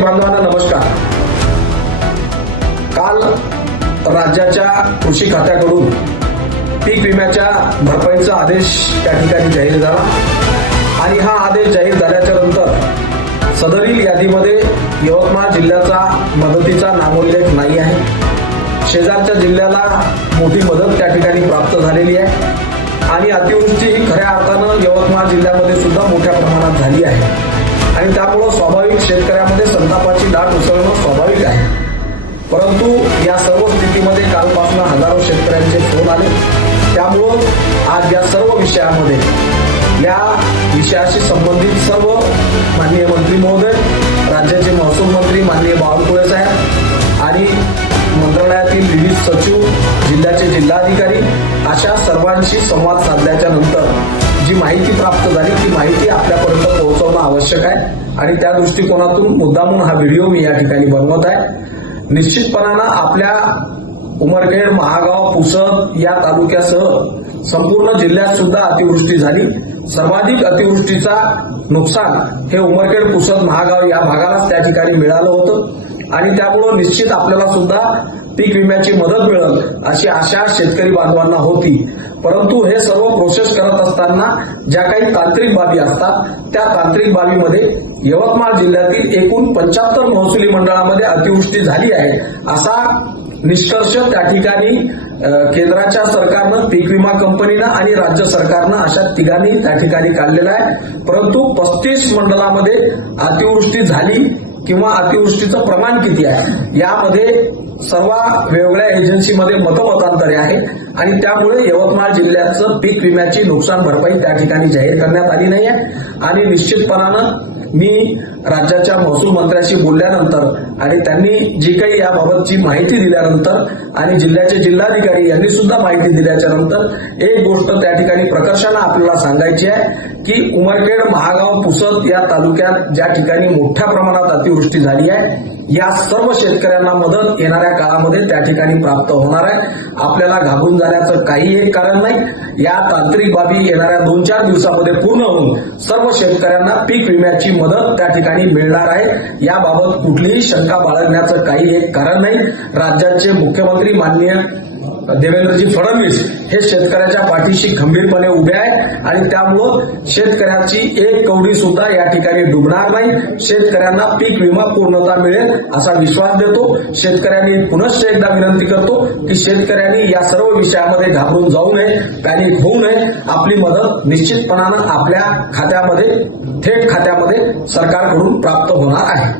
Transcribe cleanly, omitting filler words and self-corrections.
बांधवांना नमस्कार। काल राज्याच्या कृषी खात्याकडून पीक विम्याच्या भरपाईचा आदेश त्या ठिकाणी जाहीर झाला आणि हा आदेश जाहीर झाल्याच्या नंतर सदरील यादीमध्ये यवतमाळ जिल्ह्याचा मदतीचा नामोल्लेख नाही आहे। शेजारच्या जिल्ह्याला मोठी मदत त्या ठिकाणी प्राप्त झालेली आहे आणि अतिवृष्टी ही खऱ्या अर्थानं यवतमाळ जिल्ह्यामध्ये सुद्धा मोठ्या प्रमाणात झाली आहे आणि त्यामुळे स्वाभाविक शेतकऱ्यामध्ये संतापाची लाट उसळणं स्वाभाविक आहे। परंतु या सर्व स्थितीमध्ये कालपासून हजारो शेतकऱ्यांचे फोन आले, त्यामुळं आज या सर्व विषयामध्ये या विषयाशी संबंधित सर्व माननीय मंत्री महोदय, राज्याचे महसूल मंत्री माननीय बावनकुळे साहेब आणि मंत्रालयातील विविध सचिव, जिल्ह्याचे जिल्हाधिकारी अशा सर्वांशी संवाद साधल्याच्या नंतर जी माहिती प्राप्त झाली ती माहिती आपल्यापर्यंत पोहोचवणं आवश्यक आहे आणि त्या दृष्टिकोनातून मुद्दामून हा व्हिडिओ मी या ठिकाणी बनवत आहे। निश्चितपणानं आपल्या उमरखेड, महागाव, पुसद या तालुक्यासह संपूर्ण जिल्ह्यात सुद्धा अतिवृष्टी झाली। सर्वाधिक अतिवृष्टीचा नुकसान हे उमरखेड, पुसद, महागाव या भागालाच त्या ठिकाणी मिळालं होतं आणि त्यामुळं निश्चित आपल्याला सुद्धा पीक विम्याची मदत मिळेल अशी आशा शेतकरी बांधवांना होती। परंतु हे सर्व प्रोसेस करत असताना ज्या काही तांत्रिक बाबी असतात त्या तांत्रिक बाबीमध्ये यवतमाळ जिल्ह्यातील एकूण 75 महसुली मंडळामध्ये अतिवृष्टी झाली आहे असा निष्कर्ष त्या ठिकाणी केंद्राच्या सरकारनं, पीक विमा कंपनीनं आणि राज्य सरकारनं अशा तिघांनी त्या ठिकाणी काढलेला आहे। परंतु 35 मंडळामध्ये अतिवृष्टी झाली किंवा अतिवृष्टीचं प्रमाण किती आहे यामध्ये सर्व वेगवेगळ्या एजन्सीमध्ये मतमतांतरे आहे आणि त्यामुळे यवतमाळ जिल्ह्याचं पीक विम्याची नुकसान भरपाई त्या ठिकाणी जाहीर करण्यात आली नाही आहे आणि निश्चितपणानं मी राज्याच्या महसूल मंत्र्याशी बोलल्यानंतर आणि त्यांनी जी काही याबाबतची माहिती दिल्यानंतर आणि जिल्ह्याचे जिल्हाधिकारी यांनी सुद्धा माहिती दिल्याच्या नंतर एक गोष्ट त्या ठिकाणी प्रकर्षानं आपल्याला सांगायची आहे की उमरखेड, महागाव, पुसद या तालुक्यात ज्या ठिकाणी मोठ्या प्रमाणात अतिवृष्टी झाली आहे या सर्व शेतकऱ्यांना मदत येणाऱ्या काळामध्ये त्या ठिकाणी प्राप्त होणार आहे। आपल्याला घाबरून जाण्याचं काही एक कारण नाही। या तांत्रिक बाबी येणाऱ्या 2-4 दिवसामध्ये पूर्ण होऊन सर्व शेतकऱ्यांना पीक विम्याची मदत त्या ठिकाणी मिळणार आहे। याबाबत कुठलीही शंका बाळगण्याचं काही एक कारण नाही। राज्याचे मुख्यमंत्री माननीय देवेंद्रजी फडणवीस हे शेतकऱ्याच्या पाठीशी खंबीरपणे उभे आहेत आणि त्यामुळं शेतकऱ्याची एक कवडी सुद्धा या ठिकाणी डुबणार नाही। शेतकऱ्यांना पीक विमा पूर्णता मिळेल असा विश्वास देतो। शेतकऱ्यांनी पुनश्च एकदा विनंती करतो की शेतकऱ्यांनी या सर्व विषयामध्ये घाबरून जाऊ नये, पॅनिक होऊ नये। आपली मदत निश्चितपणानं आपल्या खात्यामध्ये, थेट खात्यामध्ये सरकारकडून प्राप्त होणार आहे।